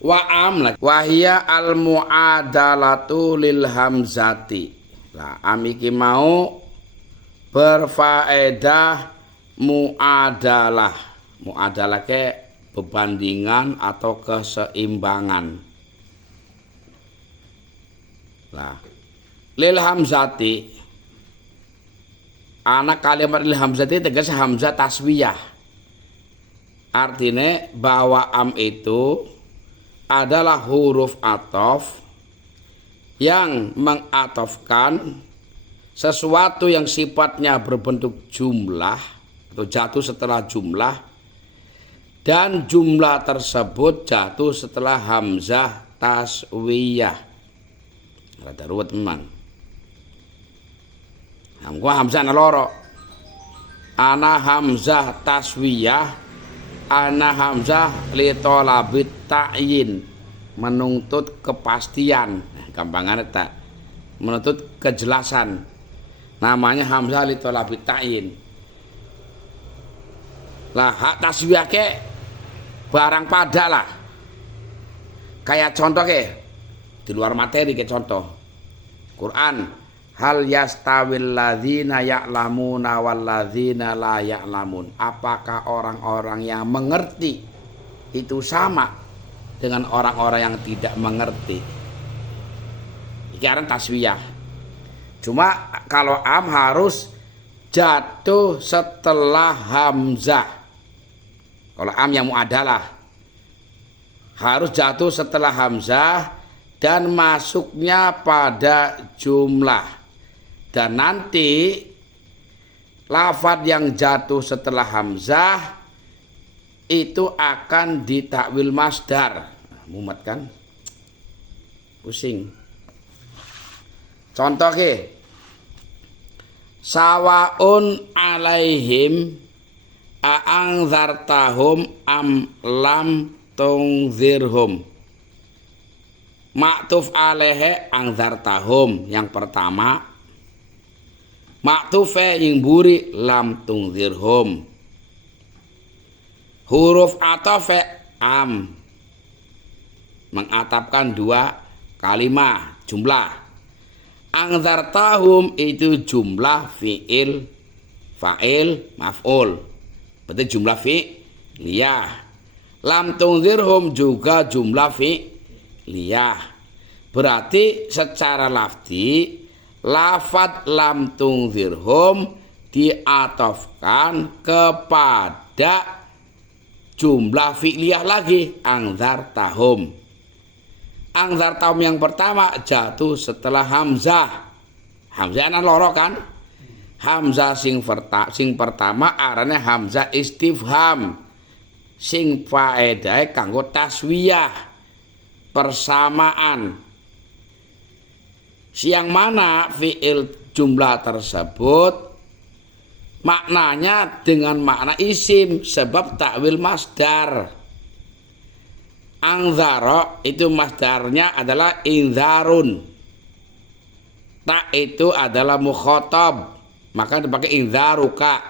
Wa am lagi. Wahia al muadalatu lil hamzati. Lah am iki mau berfaedah muadalah. Muadalah ke perbandingan atau keseimbangan. Lah lil hamzati, anak kalimat lil hamzati tegas hamzah taswiyah. Artinya bahwa am itu adalah huruf ataf yang mengatofkan sesuatu yang sifatnya berbentuk jumlah atau jatuh setelah jumlah, dan jumlah tersebut jatuh setelah hamzah taswiyah. Rada ruwet teman. Gua hamzah ana loro. Ana hamzah taswiyah, ana hamzah li talabit ta'yin, menuntut kepastian. Gampangane tak menuntut kejelasan. Namanya hamzah li talabit ta'yin. Lah hak taswiyah ke barang pada lah. Kayak contoh ke di luar materi ke contoh Quran, hal yastawil ladzina ya'lamuna wal ladzina la ya'lamun, apakah orang-orang yang mengerti itu sama dengan orang-orang yang tidak mengerti. Ini kan taswiyah. Cuma kalau am harus jatuh setelah hamzah. Kalau am yang muadalah harus jatuh setelah hamzah dan masuknya pada jumlah. Dan nanti lafadz yang jatuh setelah hamzah itu akan ditakwil masdar. Mumet kan? Pusing. Contoh ke, sawaun alaihim a'angzartahum am lam tungzirhum. Maktuf alaihe angzartahum yang pertama, maktufe yang buri lam tungzirhum. Huruf atofe am mengatapkan dua kalimat jumlah. Angzartahum itu jumlah fi'il, fa'il, maf'ul, berarti jumlah fi'liyah. Lam tungzirhum juga jumlah fi'liyah. Berarti secara lafzi lafadz lam tungzirhum diatofkan kepada jumlah fi'liyah lagi, angzartahum. Angzartahum yang pertama jatuh setelah hamzah. Hamzah ana loro kan? Hamzah sing pertama arane hamzah istifham, sing faedahe kanggo taswiyah, persamaan. Siang mana fi'il jumlah tersebut maknanya dengan makna isim sebab takwil masdar. Angzara itu masdarnya adalah inzarun. Tak itu adalah mukhatab, maka dipakai inzaruka.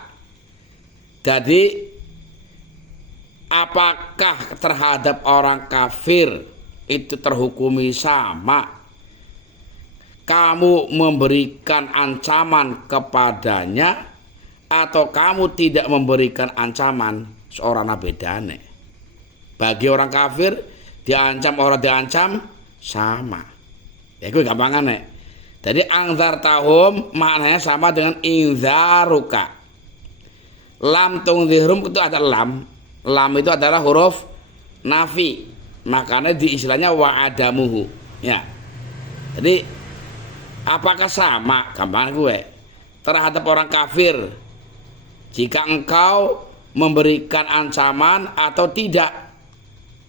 Jadi apakah terhadap orang kafir itu terhukumi sama kamu memberikan ancaman kepadanya atau kamu tidak memberikan ancaman? Seorang bedane. Bagi orang kafir diancam orang diancam sama. Ya gue gampangan nih. Jadi angzartahum maknanya sama dengan inzaruka. Lam tungzirhum itu ada lam. Lam itu adalah huruf nafi. Makanya di istilahnya wa'adamuhu. Ya. Jadi apakah sama gampangan gue terhadap orang kafir jika engkau memberikan ancaman atau tidak?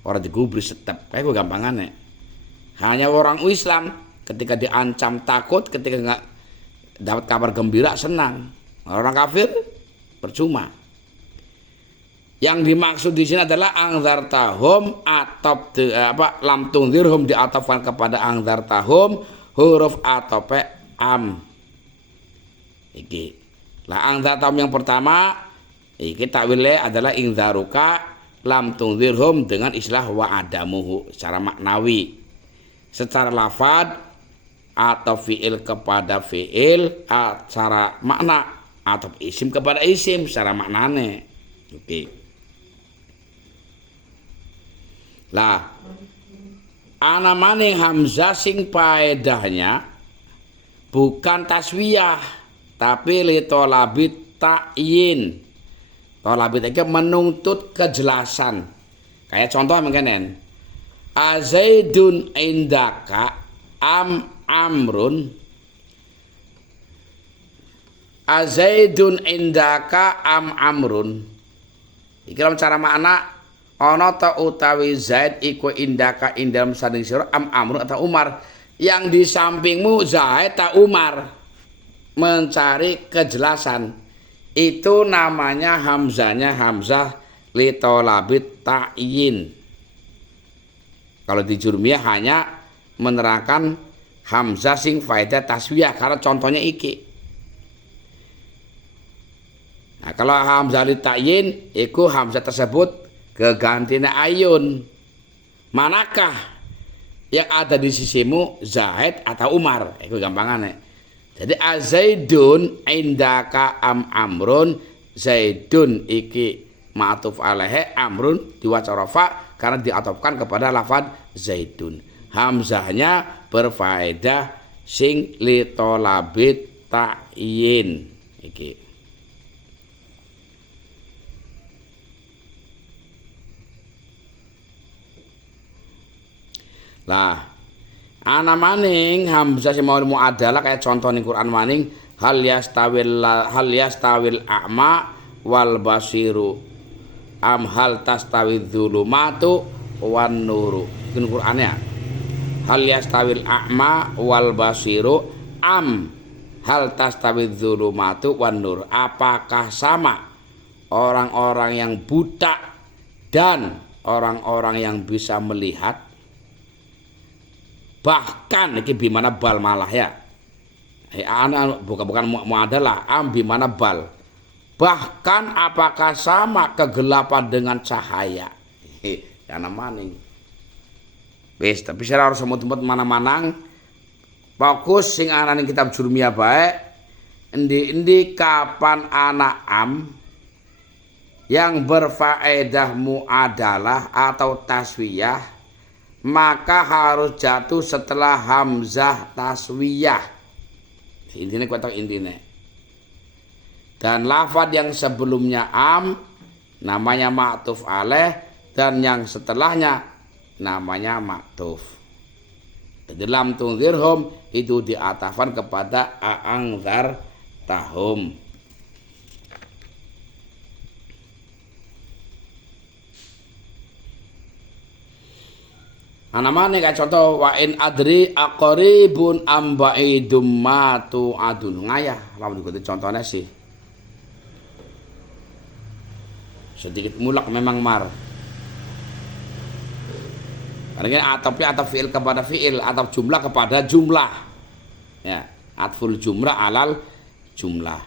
Orang digubris tetap, kayak gue gampangannya. Hanya orang Islam ketika diancam takut, ketika nggak dapat kabar gembira senang. Orang kafir percuma. Yang dimaksud di sini adalah angzartahum atau lam tungzirhum diatofkan kepada angzartahum huruf atope am. Iki. Lah angzartahum yang pertama iki takwilnya adalah inzaruka. lam tunzirhum dengan istilah wa adamuhu secara maknawi. Secara lafad atau fi'il kepada fi'il secara makna atau isim kepada isim secara maknane. Oke. Lah ana maning hamzah sing paedahnya bukan taswiyah tapi li tolabit ta'yin. Tolabit itu menuntut kejelasan. Kayak contoh mengkenen. Azaidun indaka am amrun. Azaidun indaka am amrun. Iki cara makna ana ta utawi Zaid iku indaka ing dalem sanding sira am amrun atau Umar. Yang di sampingmu Zaid ta Umar. Mencari kejelasan. Itu namanya hamzahnya hamzah li tolabit ta'yin. Kalau di jurmiyah hanya menerangkan hamzah sing faedah taswiyah karena contohnya iki. Nah, kalau hamzah li ta'yin iku hamzah tersebut kegantinya ayun. Manakah yang ada di sisimu Zaid atau Umar? Iku gampangannya. Jadi azaidun indaka am amrun, zaidun iki ma'tuf alaihi, amrun diwaca rafa karena diatofkan kepada lafaz zaidun. Hamzahnya berfaedah sing li tolabit ta'yin iki. Lah ana maning hamzah sing mau muadalah kayak contoh ning Quran maning hal yastawil a'ma wal basiru am hal tastawil dzulumatu wan nuru. Ini Qur'annya. Hal yastawil a'ma wal basiru am hal tastawil dzulumatu wan nur. Apakah sama orang-orang yang buta dan orang-orang yang bisa melihat? Bahkan ini bimana bal malah ya. Bukan muadalah am bimana bal. Bahkan apakah sama kegelapan dengan cahaya? Ya namanya. Wis tapi saya harus semut-semut mana-manang. Fokus sing ananing kitab jurmiyah bae. Endi kapan anak am yang berfaedah muadalah atau taswiyah maka harus jatuh setelah hamzah taswiyah. Intinya kuatak intinya. Dan lafaz yang sebelumnya am namanya ma'tuf alaih dan yang setelahnya namanya ma'tuf. Jadi lam tunzirhum itu diatafkan kepada a'angzar tahum. Anamane kayak contoh wa in adri aqribun am ba'idum ma tu'adun. Ngayah lamun diikuti contohnya sih. Sedikit mulak memang mar. Karena atapnya atap fi'il kepada fi'il, atap jumlah kepada jumlah. Ya, atful jumlah alal jumlah.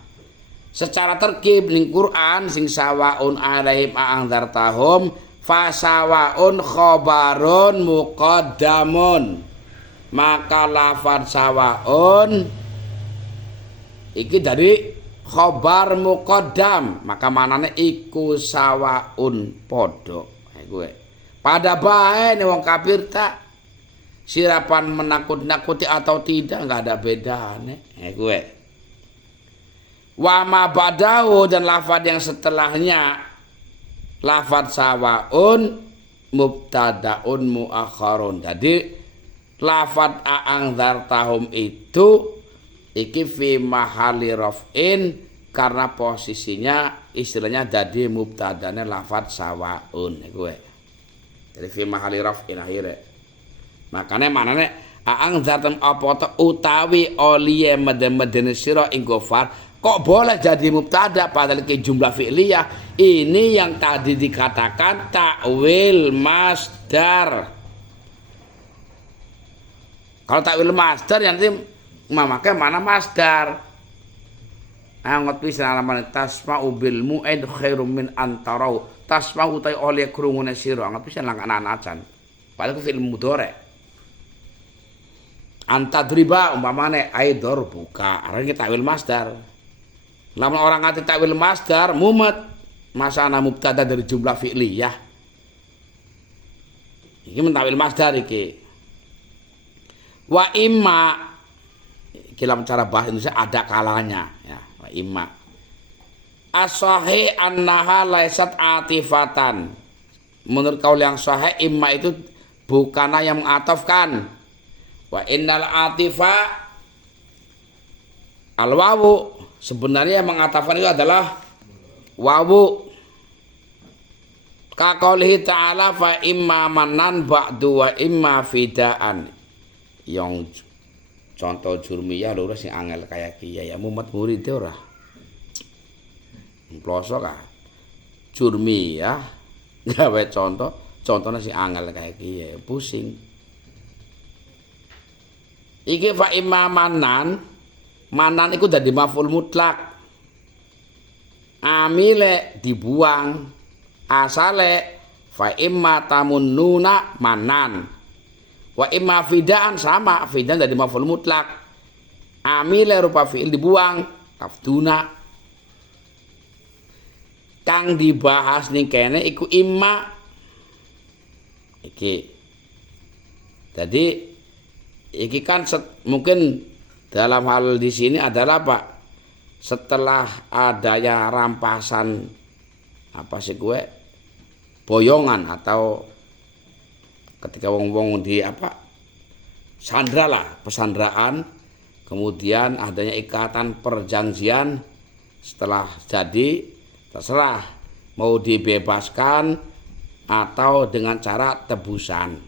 Secara terkib ning Quran sing sawaun alaihim a'angzartahum fasawaun khobarun muqaddamun. Maka lafaz sawaun iki dari khobar muqaddam, maka manane iku sawaun podo. Iku pada bae nih wong kafir tak sirapan menakut-nakuti atau tidak nggak ada bedane. Iku wa ma badahu dan lafaz yang setelahnya lafaz sawaun mubtadaun muakharun. Jadi lafaz a'angzartahum itu iki fi mahali raf'in karena posisinya istilahnya jadi mubtadane lafaz sawaun iku. Jadi fi mahali raf'in akhirnya. Makanya manane a'angzartum apa utawi oliye meden-meden sira ing gofar kok boleh jadi mubtada padahal ke jumlah fi'liyah. Ini yang tadi dikatakan takwil masdar. Kalau takwil masdar yang nanti memakai mana masdar. Angot bisa alaman tasma'u bil mu'id khairum min antarau tasma utai oleh krungune sira anggap pisan langkanan acan padahal ku film mudhari antadriba umpamane aidor buka arane takwil masdar lamun orang ngati takwil masdar mumet masana mubtada dari jumlah fi'liyah iki mentawil masdar iki wa imma dalam cara bahasa Indonesia ada kalanya ya wa imma as-sahih annaha laisat atifatan. Menurut kaul yang sahih imma itu bukanlah yang mengatofkan. Wa innal atifa al-wawu sebenarnya yang mengatofkan itu adalah wawu. Ka qoulihi ta'ala fa imma manan ba'du wa imma fidaan. Yang contoh jurmiyah lho sing angel kaya kiai ya mumet murid ora. Ploso kah curmi ya gawe contohnya si angel kayak gini pusing iki fa imma manan iku dadi maf'ul mutlak amile dibuang asale fa imma tamunnuna manan wa imma fidaan sama fidaan dadi maf'ul mutlak amile rupa fi'il dibuang tafduna kang dibahas ning kene iku imma iki. Jadi iki kan mungkin dalam hal di sini adalah Pak setelah adanya rampasan apa sih gue boyongan atau ketika wong-wong di apa sandra lah pesandraan kemudian adanya ikatan perjanjian setelah jadi terserah mau dibebaskan atau dengan cara tebusan.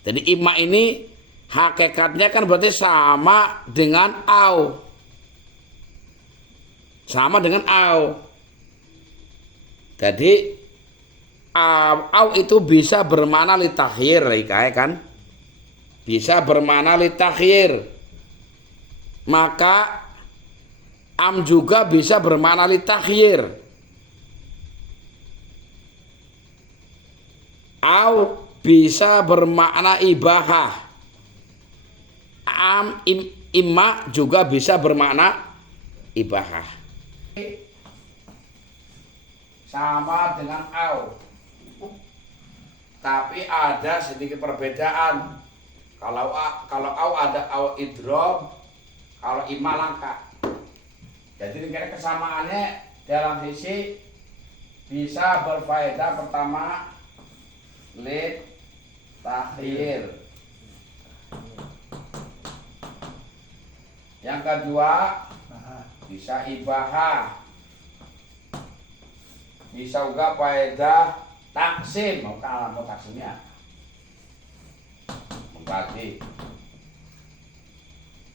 Jadi imma ini hakikatnya kan berarti sama dengan au. Sama dengan au. Jadi au itu bisa bermakna litakhir kan? Bisa bermakna litakhir. Maka am juga bisa bermakna litakhyir. Au bisa bermakna ibahah. Imma juga bisa bermakna ibahah. Sama dengan au. Tapi ada sedikit perbedaan. Kalau au ada au idrob, kalau imma langka. Jadi ini kesamaannya dalam sisi bisa berfaedah pertama lit takhir. Yang kedua bisa ibahah. Bisa juga faedah taksim, mau taksimnya. Membagi.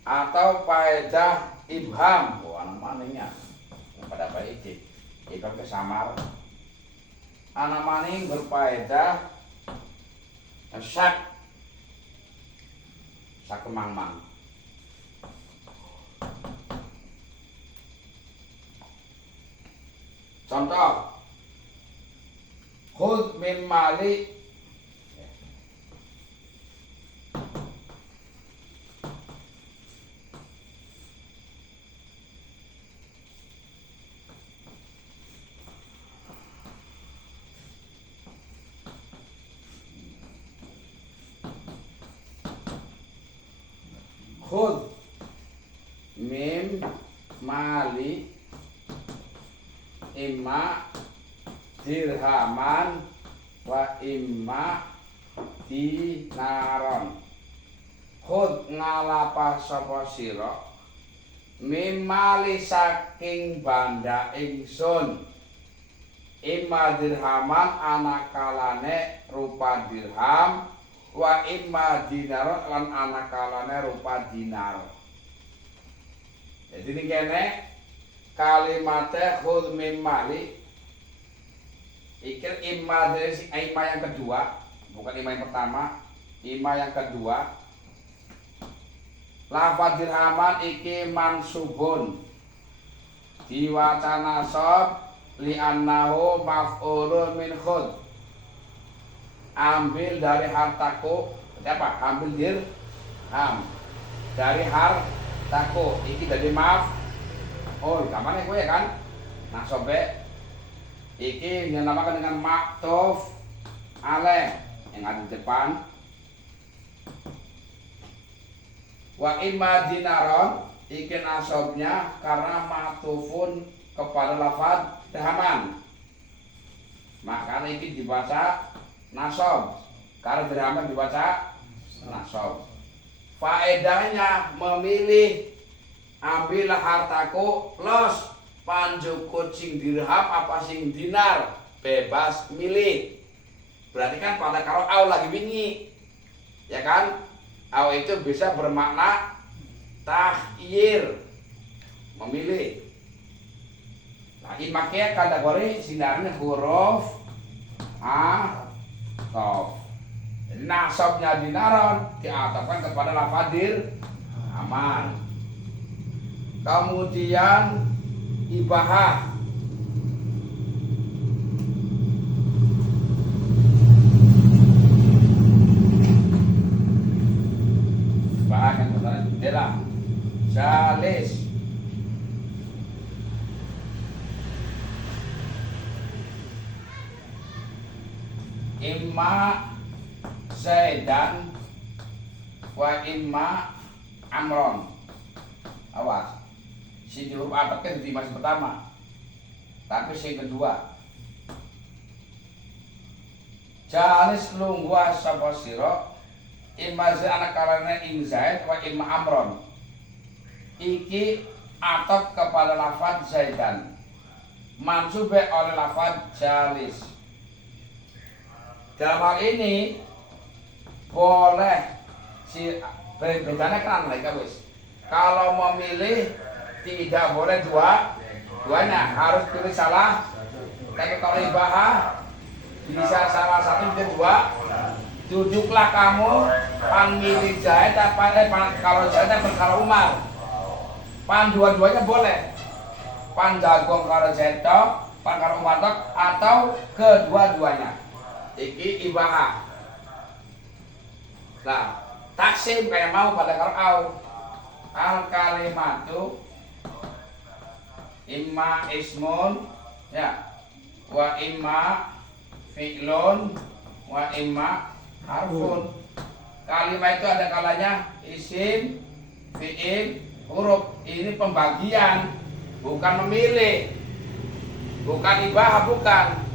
Atau faedah ibham, anak maningnya pada baik ibham kesamar anak maning berfaedah syak kemang-mang. Contoh khudh min mali khudh min mali imma dirhaman wa imma dinaron. Khudh ngalapa sapa sira min mali saking banda ingsun imma dirhaman anakalane rupa dirham wa imma dinar lan anakalane rupa dinar. Jadi ini kene kalimatnya khudh min mali ikir imma dari imma yang kedua, bukan imma yang pertama, imma yang kedua. Lafadz dirhaman iki mansubun diwaca nasab li'annahu maf'ulun min khud. Ambil dari hartaku, apa? Ambil dirham dari hartaku. Iki dari maaf. Oh, kamane kowe ya kan? Nah, sobek iki dinamakan dengan maktuf alaih yang ada di depan. Wa imma dinaron iki nasobnya karena maktufun kepada lafaz dirhaman. Maka ini dibaca nasob, karena dirhaman dibaca nasob. Faedahnya memilih ambillah hartaku plus panjukut sing dirham apa sing dinar, bebas milih. Berarti kan pada kalau au lagi wingi, ya kan? Au itu bisa bermakna takhyir, memilih. Lagi pakai kategori sinarnya huruf ataf. Jadi nasabnya dinaron diatafkan kepada lafadir aman. Kemudian ibahah. Ibahah yang pertama jendela. Jalis. Imma Zaidan wa imma Amron. Awas, si huruf atapnya di masih pertama, tapi si kedua. Jalis lungguh sapa sira imma Zaid anak karena ing Zaid wa imma Amron. Iki atap kepada lafaz Zaidan, mansube oleh lafaz jalis. Dalam hal ini boleh si bedanya kan mereka wis. Kalau memilih tidak boleh duanya, harus pilih salah. Tapi kalau ibahah bisa salah satu bisa dua. Duduklah kamu pan milih Zaid apa kalau Zaid apa kalau Umar. Pan dua-duanya boleh. Pan jagung kalau Zaid pan kalau Umar atau kedua-duanya. Iki ibahah. Nah, taksim kayak mau pada kalau al kalimatu imma ismun ya wa imma fi'lun wa imma harfun. Kalimat itu ada kalanya isim, fi'il, huruf. Ini pembagian, bukan memilih, bukan ibahah, bukan.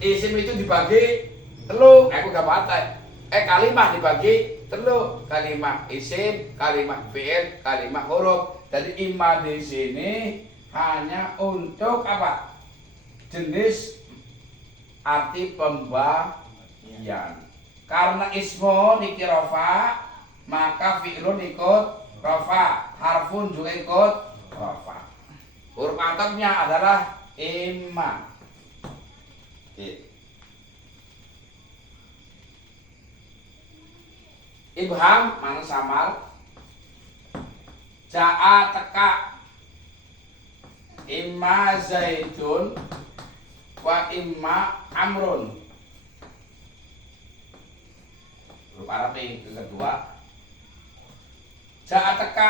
Isim itu dibagi telu, aku gak patah. Kalimah dibagi telu, kalimah isim, kalimah fi'il, kalimah huruf. Jadi imma di sini hanya untuk apa? Jenis arti pembagian. Karena ismun iki rafa, maka fi'lun ikut rafa, harfun juga ikut rafa. Huruf atapnya adalah imma. Ibham mana samar. Ja'a teka imma Zaidun wa imma Amrun. Huruf Arab yang kedua. Ja'a teka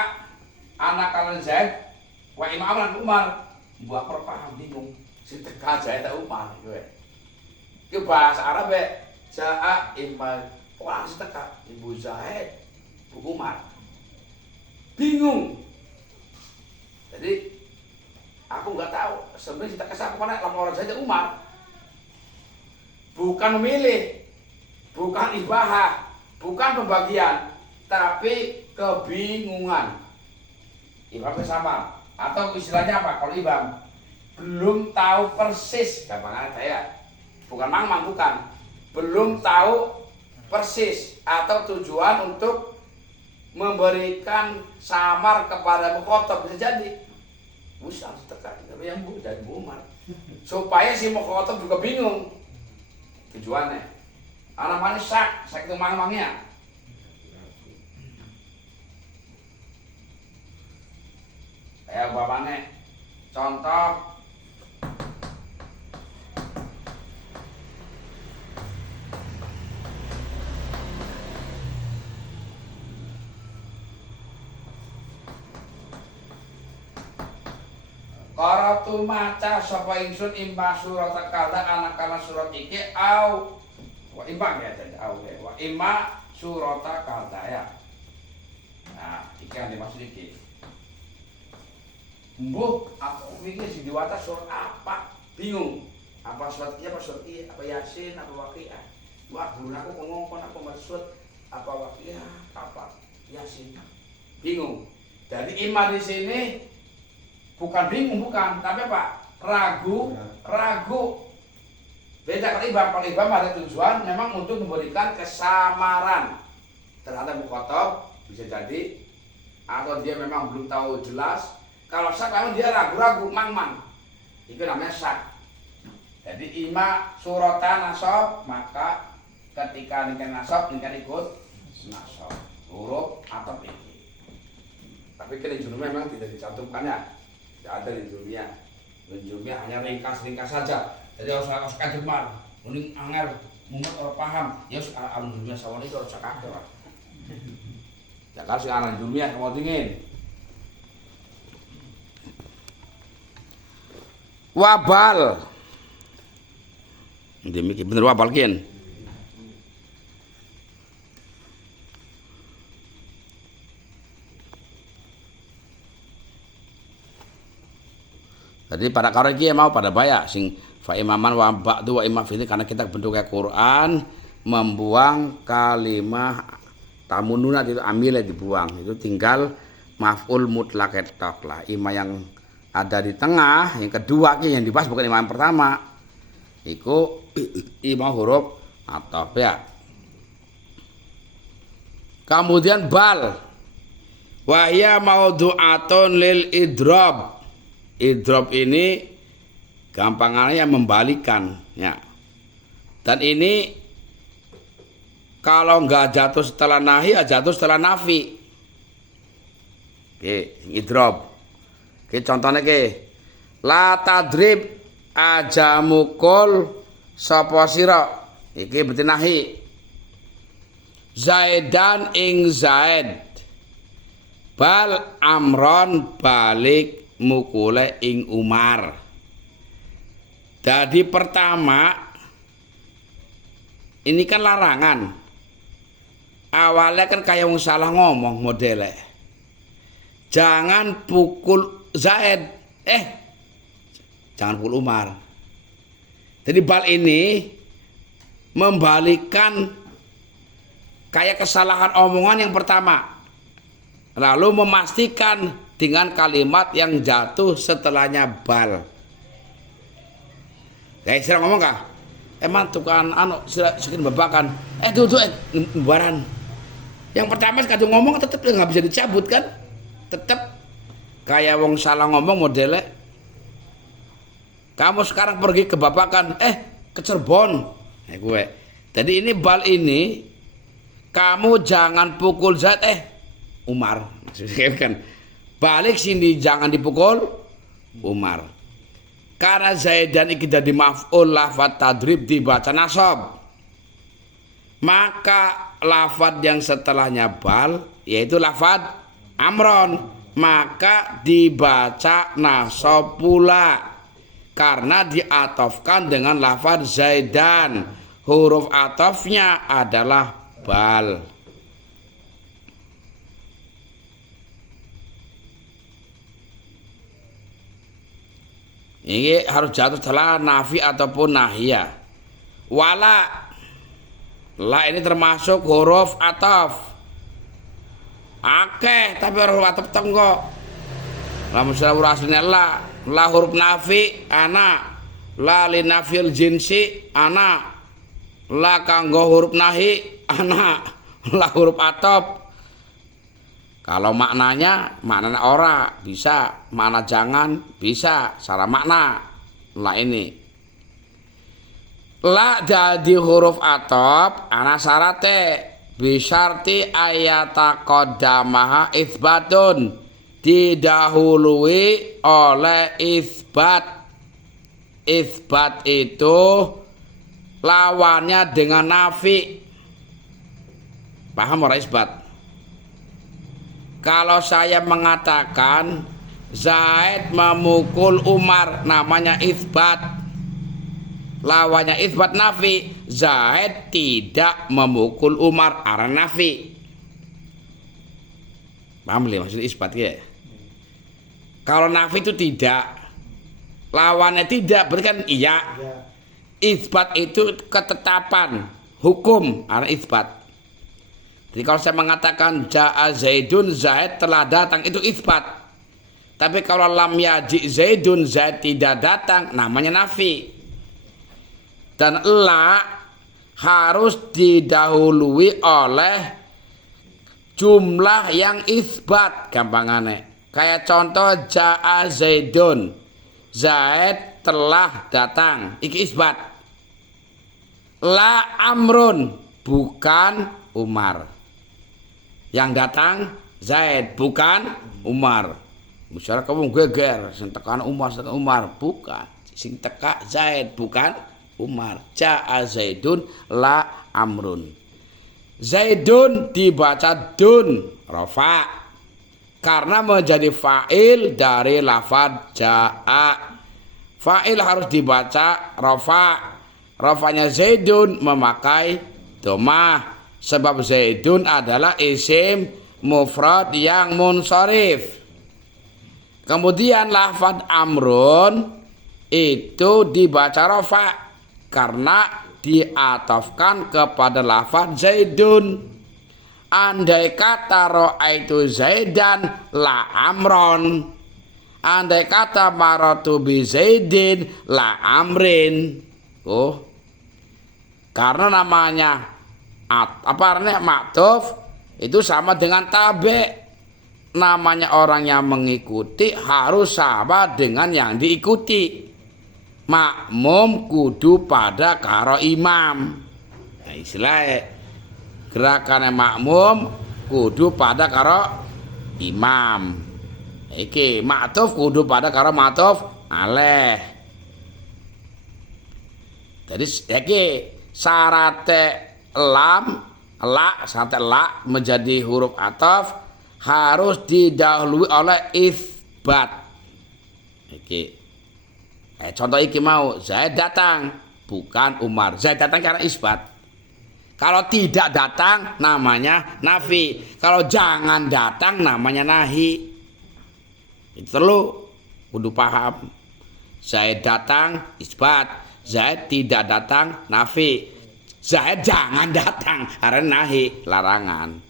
anak kalian Zaid wa imma Amrun Umar. Mbak paham bingung. Si teka Zaid atau Umar gue. Itu bahasa Arab ya. Ja'a imma wah seteka Ibu Zaid, Bu Umar. Bingung. Jadi aku nggak tahu sebenarnya seteka siapa mana laporan saja Umar. Bukan memilih, bukan ibahah, bukan pembagian, tapi kebingungan. Ibam sama atau istilahnya apa? Kalau ibam belum tahu persis, gampang saya. Bukan mang bukan. Belum tahu persis atau tujuan untuk memberikan samar kepada mukhotob bisa jadi. Usah tekan tapi yang Bu dan Bu Umar. Supaya si mukhotob juga bingung tujuannya. Anak mana sak itu mang-mangnya. Kayak bapaknya contoh Qara'tu maca sapa ingsun imma surat kadza kana surat iki au wa imma ya au wa imma surat kadza ya. Nah, iki yang dimaksud iki. Mbok aku iki sing diwaca surat apa? Bingung. Apa surat iki apa surat iki apa Yasin apa Waqiah? Wah, guru aku ngomong apa maksud apa Waqiah apa Yasin. Bingung. Jadi imam di sini bukan bingung bukan, tapi apa? Ragu. Beda kalau ibam ada tujuan memang untuk memberikan kesamaran terhadap mukhatab bisa jadi, atau dia memang belum tahu jelas. Kalau syak memang dia ragu-ragu, mang. Itu namanya syak. Jadi ima suratan nasab, maka ketika nikah nasab ikut nasab huruf atau ini. Tapi kan jurumnya memang tidak dicantumkan ya, tidak ada di jurumnya. Jurumnya hanya ringkas saja. Jadi harus kajeman, mending angel, mumet orang paham. Ya harus alam jurumnya sawang itu harus cakap lah. Ya kalau sekarang jurumnya mau dingin. Wabal, demikian bener wabal kian. Jadi pada karo iki mau pada baya sing fa imaman wa ba'du wa imam fini karena kita bentuknya Quran membuang kalimah tamununa itu amile dibuang. Itu tinggal maf'ul mutlaq tok lah. Imam yang ada di tengah, yang kedua yang dibahas bukan imam yang pertama. Iku imam huruf ataf ya. Kemudian bal wa hiya maudu'atun lil idrab. Idrob ini gampangannya membalikan ya. Dan ini kalau nggak jatuh setelah nahi ya jatuh setelah nafi. Oke, idrob. Oke, contohnya ke la tadrib aja mukul sapa sira. Iki berarti nahi. Zaidan ing Zaid. Bal amron balik mukule ing Umar. Jadi pertama ini kan larangan. Awalnya kan kayak wong salah ngomong modelnya. Jangan pukul Zaid. Jangan pukul Umar. Jadi bal ini membalikan kayak kesalahan omongan yang pertama. Lalu memastikan dengan kalimat yang jatuh setelahnya bal. Kayak sira ngomong kah? Emang tukang sekian babakan. Duduk baran. Yang pertama sekali ngomong tetap nggak bisa dicabut kan? Tetap kayak wong salah ngomong modelnya. Kamu sekarang pergi ke babakan, ke Cirebon. Gue. Jadi ini bal ini kamu jangan pukul Zaid Umar. Maksudnya kan balik sini jangan dipukul Umar. Karena Zaidan iki dadi maf'ul lafadz tadrib dibaca nasab. Maka lafadz yang setelahnya bal yaitu lafadz amron, maka dibaca nasab pula. Karena diatofkan dengan lafadz Zaidan. Huruf atofnya adalah bal. Ini harus jatuh setelah nafi ataupun nahya. Wala, la ini termasuk huruf ataf. Akeh tapi huruf ataf tenggo. Lamun salah aslinya la huruf nafi ana, la li nafil jinsi ana, la kanggo huruf nahi ana, la huruf ataf. Kalau maknanya ora bisa, makna jangan bisa, salah makna. La ini. La jadi huruf atop ana syarate bisyarti ayata qadamaha isbatun didahului oleh isbat. Isbat itu lawannya dengan nafi. Paham ora isbat? Kalau saya mengatakan Zaid memukul Umar, namanya isbat. Lawannya isbat nafi. Zaid tidak memukul Umar, aran nafi. Paham ya maksud isbat ya? Kalau nafi itu tidak, lawannya tidak, berarti kan iya. Isbat itu ketetapan hukum, aran isbat. Jadi kalau saya mengatakan ja'a Zaidun, Zaid telah datang, itu isbat. Tapi kalau lam yaji Zaidun, Zaid tidak datang, namanya nafi. Dan la harus didahului oleh jumlah yang isbat, gampangannya. Kayak contoh ja'a Zaidun, Zaid telah datang, iki isbat. La Amrun, bukan Umar. Yang datang Zaid, bukan Umar. Misalnya kamu geger, sing tekan Umar, bukan. Sing teka Zaid, bukan Umar. Ja'a Zaidun la Amrun. Zaidun dibaca dun, rafa, karena menjadi fa'il dari lafaz ja'a. Fa'il harus dibaca rafa. Rafanya Zaidun memakai domah, sebab Zaidun adalah isim mufrad yang munsharif. Kemudian lafaz Amrun itu dibaca rafa karena diatofkan kepada lafaz Zaidun. Andai kata ra'aitu Zaidan la Amron. Andai kata maratu bi Zaidin la Amrin. Oh, karena namanya maktuf itu sama dengan tabe. Namanya orang yang mengikuti harus sama dengan yang diikuti. Makmum kudu pada karo imam. Nah, istilahnya gerakannya makmum kudu pada karo imam. Iki maktuf kudu pada karo maktuf aleh. Jadi iki syaratnya syarat la menjadi huruf ataf harus didahului oleh isbat. Contoh iki mau, Zaid datang, bukan Umar. Zaid datang karena isbat. Kalau tidak datang namanya nafi. Kalau jangan datang namanya nahi. Itu perlu kudu paham. Zaid datang isbat, Zaid tidak datang nafi. Zaid jangan datang karena nahi, larangan.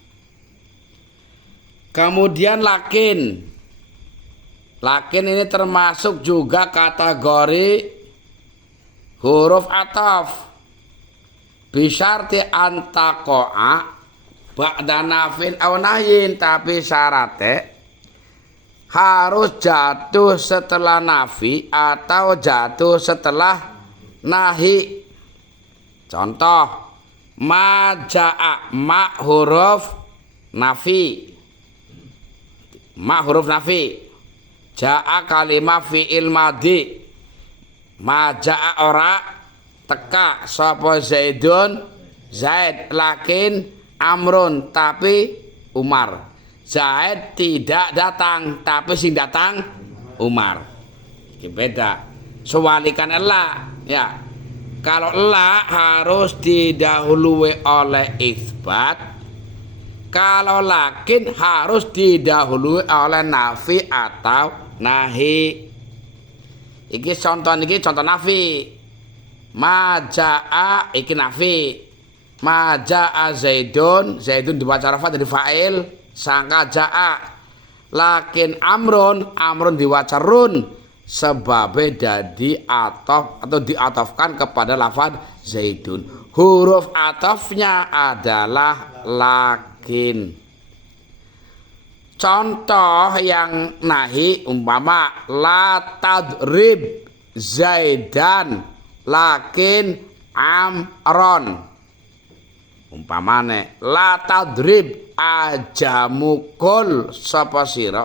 Kemudian lakin. Lakin ini termasuk juga kategori huruf ataf. Bisyarti antaqo'a ba'da nafin aw nahyin, tapi syaratnya harus jatuh setelah nafi atau jatuh setelah nahi. Contoh, ma ja'a, ma huruf nafi. Ma huruf nafi. Ja'a kalimah fi'il madhi. Ma ja'a ora teka sapa Zaidun, Zaid, lakin Amrun, tapi Umar. Zaid tidak datang, tapi sing datang Umar. Ini beda. Sewalikan la, ya. Kalau la harus didahului oleh isbat. Kalau lakin harus didahului oleh nafi atau nahi. Iki contoh nafi. Ma ja'a iki nafi. Ma ja'a Zaidun, Zaidun dibaca rafa dari fa'il, sangka ja'a. Lakin Amrun diwaca run, sebab jadi atof atau diatofkan kepada lafaz Zaidun. Huruf atofnya adalah lakin. Contoh yang nahi umpama la tadrib Zaidan lakin Amron. Umpamane la tadrib aja mukul sapa sira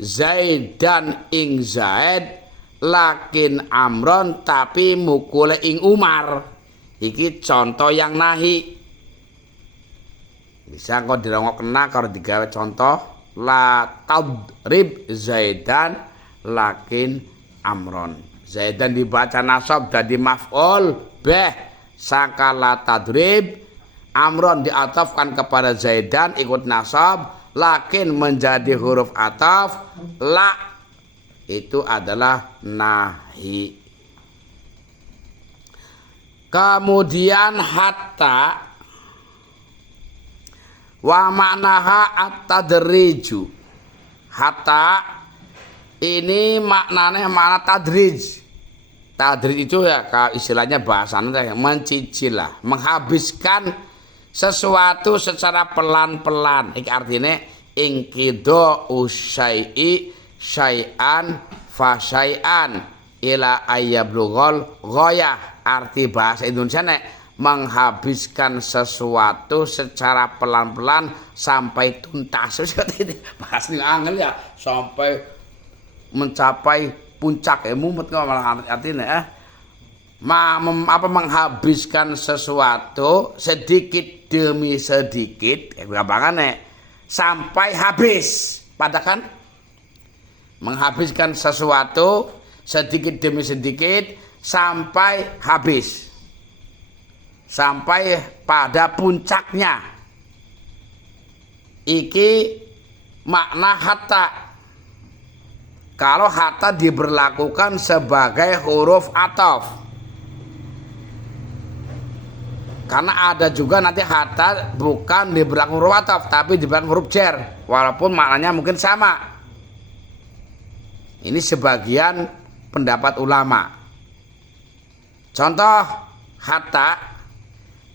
Zaidan ing Zaid lakin Amron, tapi mukule ing Umar. Iki contoh yang nahi. Bisa kok dirongok kena kalau digawe contoh la tadrib Zaidan lakin Amron. Zaidan dibaca nasab dadi maf'ul bih saka la tadrib. Amron diatafkan kepada Zaidan ikut nasab, lakin menjadi huruf ataf. La itu adalah nahi. Kemudian hatta wa maknaha at-tadriju. Hatta ini maknanya makna tadrij. Tadrij itu ya istilahnya bahasanya mencicil lah, menghabiskan sesuatu secara pelan-pelan. Iki artinya ingkido usyai'i syai'an fa syai'an ila ayyablughal ghayah. Arti bahasa Indonesia nek menghabiskan sesuatu secara pelan-pelan sampai tuntas. Bahasa angel ya, sampai mencapai puncak. Mumet malah artinya menghabiskan sesuatu sedikit demi sedikit, gampangannya sampai habis. Padahal menghabiskan sesuatu sedikit demi sedikit sampai habis, sampai pada puncaknya. Iki makna hatta. Kalau hatta diberlakukan sebagai huruf ataf, karena ada juga nanti hatta bukan diberlakukan huruf ataf tapi diberlakukan huruf jar, walaupun maknanya mungkin sama. Ini sebagian pendapat ulama. Contoh hatta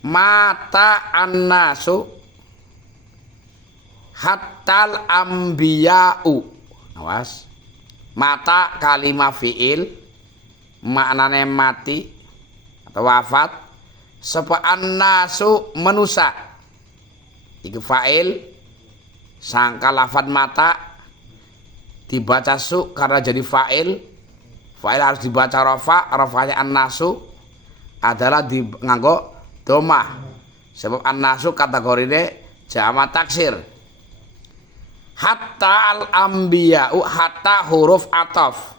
mata annasu hattal ambiya'u. Awas. Mata kalimah fi'il maknanya mati atau wafat. Sapa annasu manusia. Iku fa'il sangka lafad mata dibaca su karena jadi fa'il. Fa'il harus dibaca rafa, rafanya annasu adalah nganggo domah. Sebab annasu kategorine jamak taksir. Hatta al-anbiya'u, hatta huruf ataf.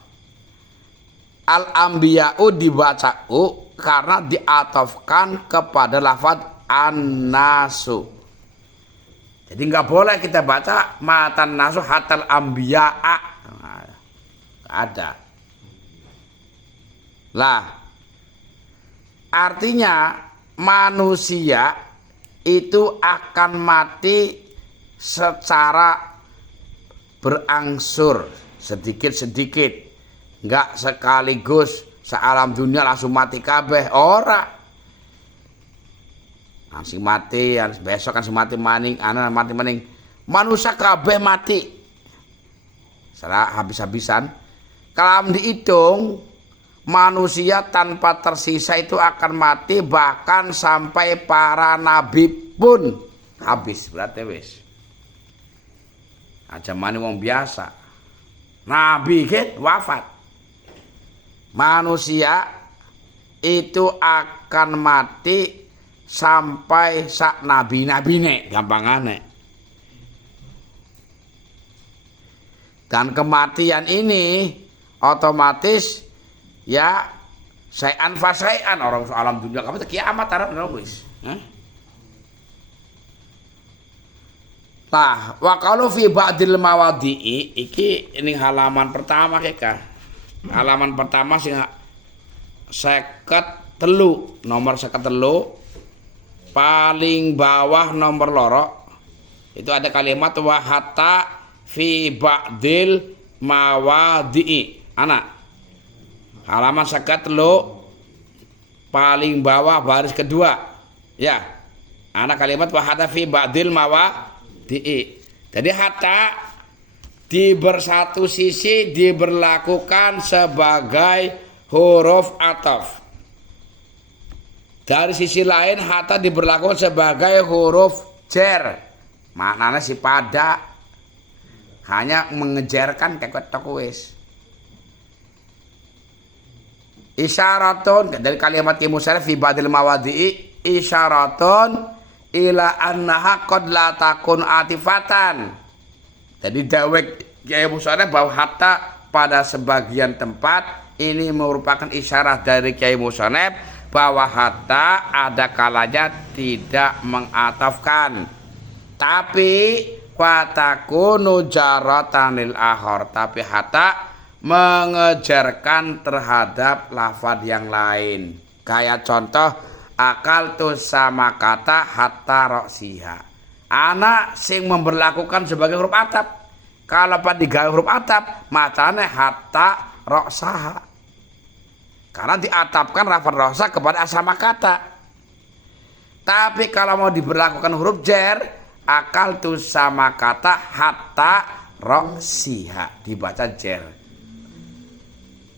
Al-anbiya'u dibaca u karena diatofkan kepada lafaz annasu. Jadi nggak boleh kita baca matan nasu hatal anbiya'a. Nah, ada. Lah, artinya manusia itu akan mati secara berangsur, sedikit-sedikit, nggak sekaligus sealam dunia langsung mati kabeh, ora. Langsung mati, besok kan mati maning, anak mati maning. Manusia kabeh mati secara habis-habisan. Kalau dihitung, manusia tanpa tersisa itu akan mati, bahkan sampai para nabi pun habis, berarti wis. Aja mani wong biasa. Nabi kan wafat. Manusia itu akan mati sampai sak nabi-nabine, gampangane. Dan kematian ini otomatis ya sayan fasaian, orang alam dunia kamu kiamat arep wis. Nah, wa qalu fi ba'dil mawadi'i iki ini halaman pertama keka. Halaman pertama sing 53, nomor 53 paling bawah nomor loro itu ada kalimat wa hatta fi ba'dil mawadi'i. Anak. Halaman 53 paling bawah baris kedua. Ya. Anak kalimat wa hatta fi ba'dil mawadi'i. Jadi hatta di bersatu sisi diberlakukan sebagai huruf ataf. Dari sisi lain hatta diberlakukan sebagai huruf jar. Maknanya si pada hanya mengejarkan ketok wis. Isyaratun dari kalimat musharraf fi ba'dil mawadi'i isyaratun ila annaha qad la takun atifatan. Jadi dawek Kiai Musonef bahwa hatta pada sebagian tempat ini merupakan isyarat dari Kiai Musonef bahwa hatta ada kalanya tidak mengatafkan, tapi watakunu jaratanil akhor, tapi hatta mengejarkan terhadap lafaz yang lain. Kayak contoh akal tu sama kata hatta roksiha, anak sing memberlakukan sebagai huruf atap. Kalau pada digawe huruf atap macane hatta roksaha, karena diatapkan lafaz roksa kepada sama kata. Tapi kalau mau diberlakukan huruf jar, akal tu sama kata hatta roksiha, dibaca jar.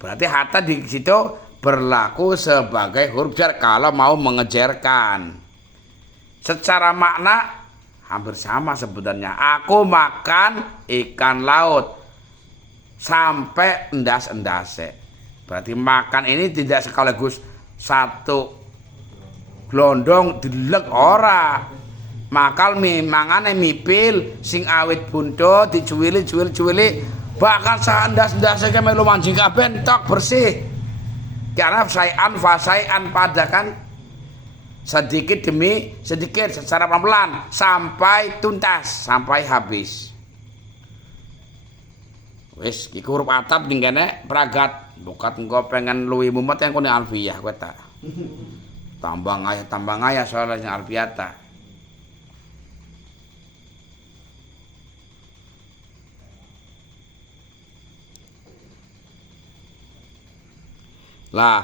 Berarti hatta di situ berlaku sebagai huruf jar kalau mau mengejarkan. Secara makna hampir sama sebenarnya. Aku makan ikan laut sampai endas-endase. Berarti makan ini tidak sekaligus satu glondong dilek ora. Makal mangane mipil sing awit buntu dicuwili bakal saendas-endase ke melu mancing kabeh tok bersih. Karena fasaian pada kan sedikit demi sedikit secara pelan-pelan sampai tuntas, sampai habis. Wis iku huruf atap ning kene pragat. Bukat engko pengen luwi mumet yang kene alfiyah kowe ta. Tambang ayah soalnya alfiyah ta. Lah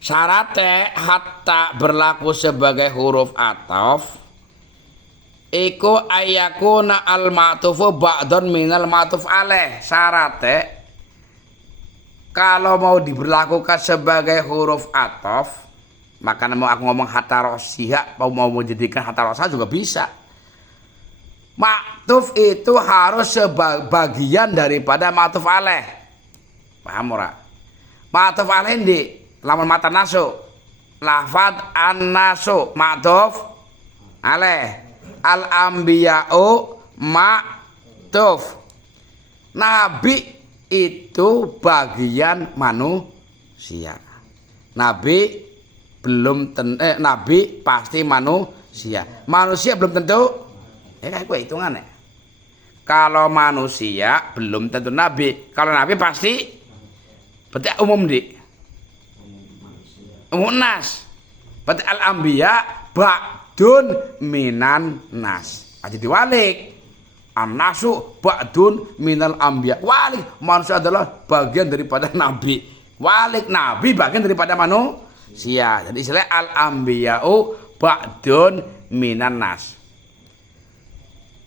syaratnya hatta berlaku sebagai huruf ataf iku ayakuna al ma'tufu ba'dun minal ma'tuf alaih. Syaratnya kalau mau diberlakukan sebagai huruf ataf, maka mau aku ngomong hatta rosiha, mau menjadikan hatta rosiha juga bisa. Ma'tuf itu harus sebagian daripada ma'tuf alaih. Paham ora? Ma'tuf alaih di lamun mata nasu, lafad an nasu ma'tuf alaih, al ambiya'u ma'tuf. Nabi itu bagian manusia. Nabi belum nabi pasti manusia. Manusia belum tentu. Kayak gue hitungannya. Kalau manusia belum tentu nabi. Kalau nabi pasti berarti umum di. Nas, berarti al-anbiya ba'dun minan nas. Aja diwalik. An-nasu ba'dun minal anbiya. Walik, manusia adalah bagian daripada nabi. Walik, nabi bagian daripada manusia. Jadi istilahnya al-anbiya'u ba'dun minan nas.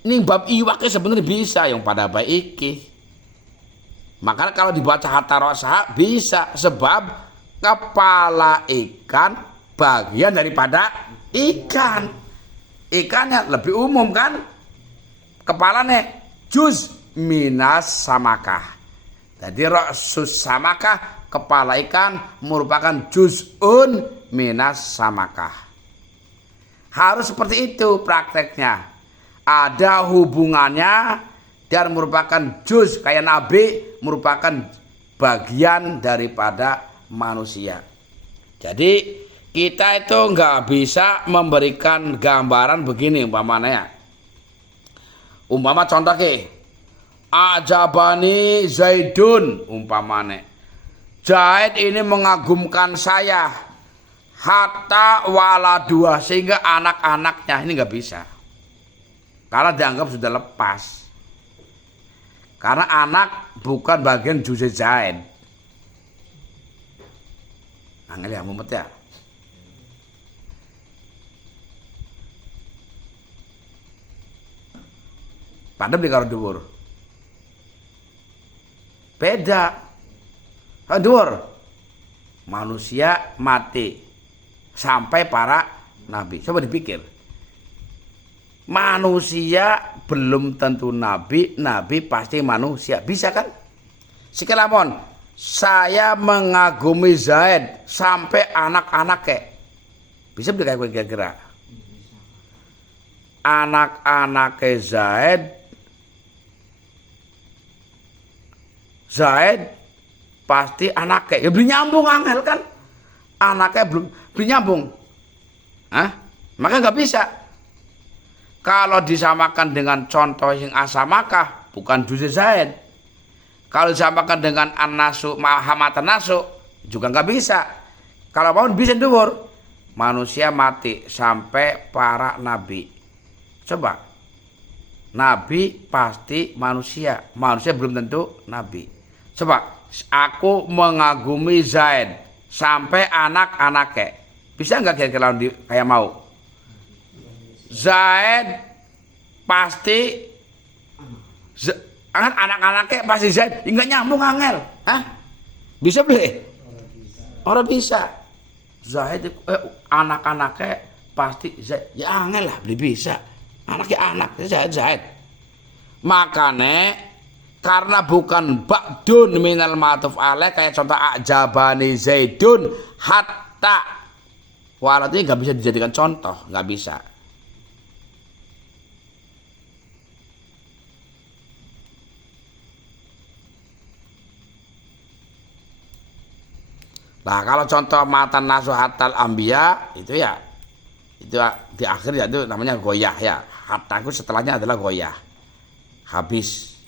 Ini bab iwaknya sebenarnya bisa yang pada baik iki. Makanya kalau dibaca hatta rosaha bisa, sebab kepala ikan bagian daripada ikan. Ikannya lebih umum kan? Kepalanya juz minas samakah. Jadi ra'sus samakah, kepala ikan merupakan juz'un minas samakah. Harus seperti itu prakteknya. Ada hubungannya dan merupakan juz, kayak nabi merupakan bagian daripada manusia. Jadi kita itu nggak bisa memberikan gambaran begini umpamanya. Umpama contoh ke ajabani Zaidun umpamanya. Zaid ini mengagumkan saya hatta waladua, sehingga anak-anaknya ini nggak bisa. Karena dianggap sudah lepas. Karena anak bukan bagian juz Zaid. Angel ya mumet ya. Padahal di karo dhuwur. Beda. Dhuwur. Manusia mati sampai para nabi. Coba dipikir. Manusia belum tentu nabi, nabi pasti manusia. Bisa kan? Sekelamon, saya mengagumi Zaid sampai anak-anaknya. Bisa beli kayak kira-kira. Anak-anaknya Zaid Zaid pasti anaknya. Ya belum nyambung angel kan. Anaknya belum nyambung. Hah? Maka nggak bisa. Kalau disamakan dengan contoh yang asamakah, bukan juz Zaid. Kalau disamakan dengan an-nasu mahamatan nasu, juga nggak bisa. Kalau mau bisa dhuwur. Manusia mati sampai para nabi. Coba. Nabi pasti manusia. Manusia belum tentu nabi. Coba. Aku mengagumi Zaid sampai anak-anaknya. Bisa nggak kira-kira kayak mau? Zaid pasti anak-anaknya pasti Zaid. Nggak nyambung angel. Hah? Bisa beli? Orang bisa. Zaid anak-anaknya pasti Zaid. Ya angel lah, beli bisa. Anaknya anak, Zaid. Makanya karena bukan ba'dun minal ma'tuf alaih kayak contoh ajabani Zaidun hatta. Warat ini nggak bisa dijadikan contoh, nggak bisa. Nah kalau contoh matan nasuhatal ambia itu ya itu di akhir ya itu namanya goyah ya. Hatta itu setelahnya adalah goyah. Habis.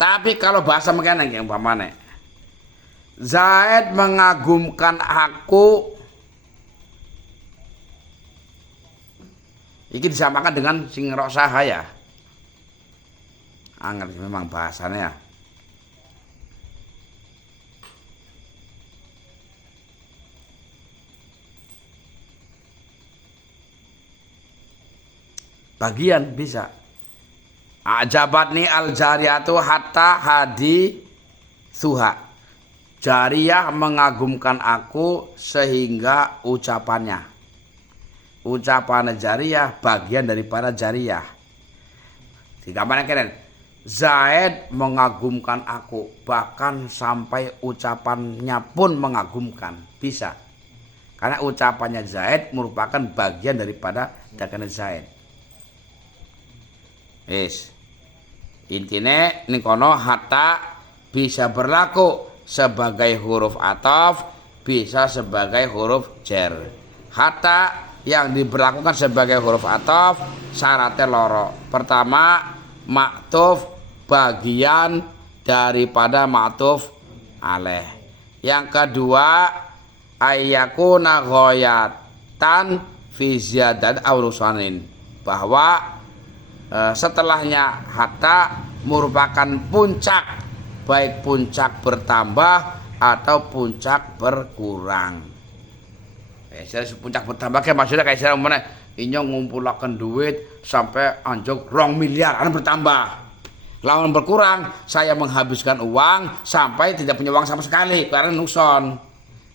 Tapi kalau bahasa mekanik yang umpamanya Zaid mengagumkan aku, ini disamakan dengan sing rosaha ya. Angel memang bahasanya ya. Bagian bisa. Ajabatni al-jariyatu hatta hadi suha. Jariyah mengagumkan aku sehingga ucapannya. Ucapan jariyah bagian daripada jariyah. Digambarkan keren. Zaid mengagumkan aku, bahkan sampai ucapannya pun mengagumkan. Bisa. Karena ucapannya Zaid merupakan bagian daripada dagangan Zaid. Yes. Intinya ning kono hatta bisa berlaku sebagai huruf ataf, bisa sebagai huruf jar. Hatta yang diberlakukan sebagai huruf ataf syaratnya loro. Pertama, maktuf bagian daripada maktuf alaih. Yang kedua, ayyakuna ghayatan fi ziyadat aw nuqsanin, bahwa setelahnya hatta merupakan puncak, baik puncak bertambah atau puncak berkurang. Puncak bertambah kayak maksudnya kayak saya mana inyo ngumpulaken duit sampai anjok 2 miliar akan bertambah. Lawan berkurang, saya menghabiskan uang sampai tidak punya uang sama sekali karena nukson.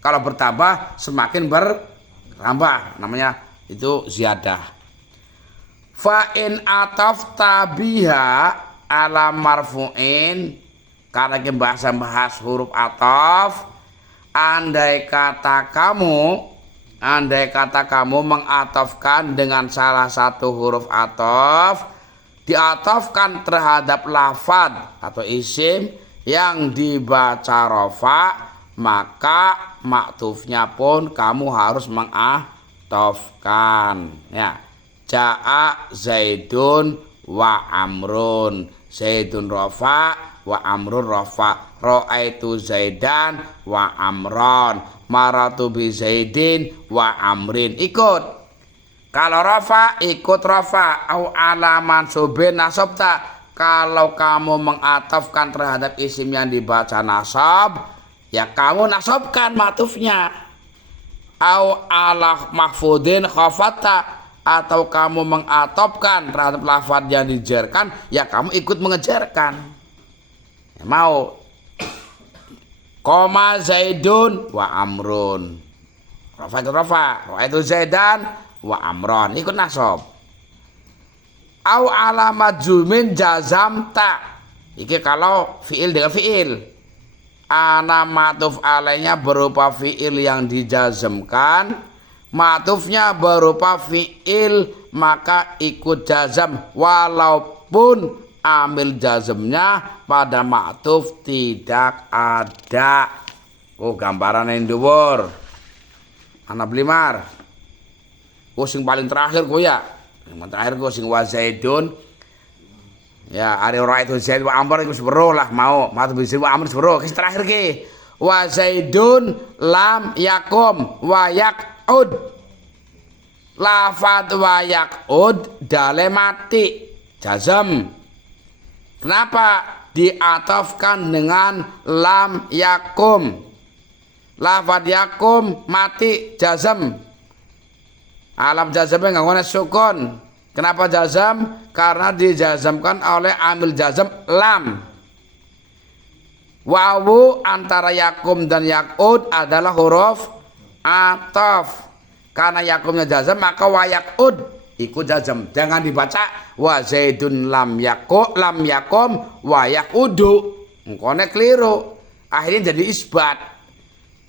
Kalau bertambah semakin bertambah, namanya itu ziyadah. Fa in atafta biha ala marfu'in, karena kita bahas huruf ataf, andai kata kamu mengatafkan dengan salah satu huruf ataf, diatafkan terhadap lafad atau isim yang dibaca rofa, maka maktufnya pun kamu harus mengatafkan ya. Ja'a Zaidun wa Amrun, Zaidun rofa wa Amrun rofa, Ra'aitu Zaidan wa Amron, maratu bi Zaidin wa Amrin. Ikut. Kalau rofa ikut rofa, au alaman subin nasabta. Kalau kamu mengatafkan terhadap isim yang dibaca nasab, ya kamu nasabkan matufnya. Au ala mahfudin khafata, atau kamu mengatofkan terhadap lafaz yang dijarkan, ya kamu ikut mengejarkan. Ya, mau koma Zaidun wa Amrun, rafa itu rafa, itu Zaidan wa Amron, ikut nasab. Au alamat jumin jazamta, iki kalau fiil dengan fiil. Ana matuf alainya berupa fiil yang dijazmkan, matufnya berupa fiil, maka ikut jazam walaupun amil jazmnya pada maktuf tidak ada. Oh, gambaran yang dhuwur. Ana blimar. Oh, sing paling terakhir ku ya. Yang terakhir ku sing wa Zaidun. Ya, ari ora itu Zaid wa Amr iku sepuro lah mau. Matu bisa wa Amr sepuro. Ki terakhir ki. Wa Zaidun lam yakum wa yaqud. Lafad wa yaqud dale mati. Jazm. Kenapa diatofkan dengan lam yakum? Lafad yakum mati jazm. Alam jazmnya nggak ngone sukun. Kenapa jazm? Karena dijazmkan oleh amil jazm lam. Wawu antara yakum dan yaqud adalah huruf atof. Karena yakumnya jazm maka wa yaqud ikut jazm. Jangan dibaca wa Zaidun lam yakum wa yaqudu. Engkone keliru. Akhirnya jadi isbat.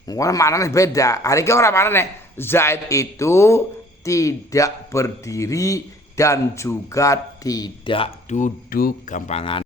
Engkone maknanya beda. Hari ini orang maknanya Zaid itu tidak berdiri dan juga tidak duduk gampangan.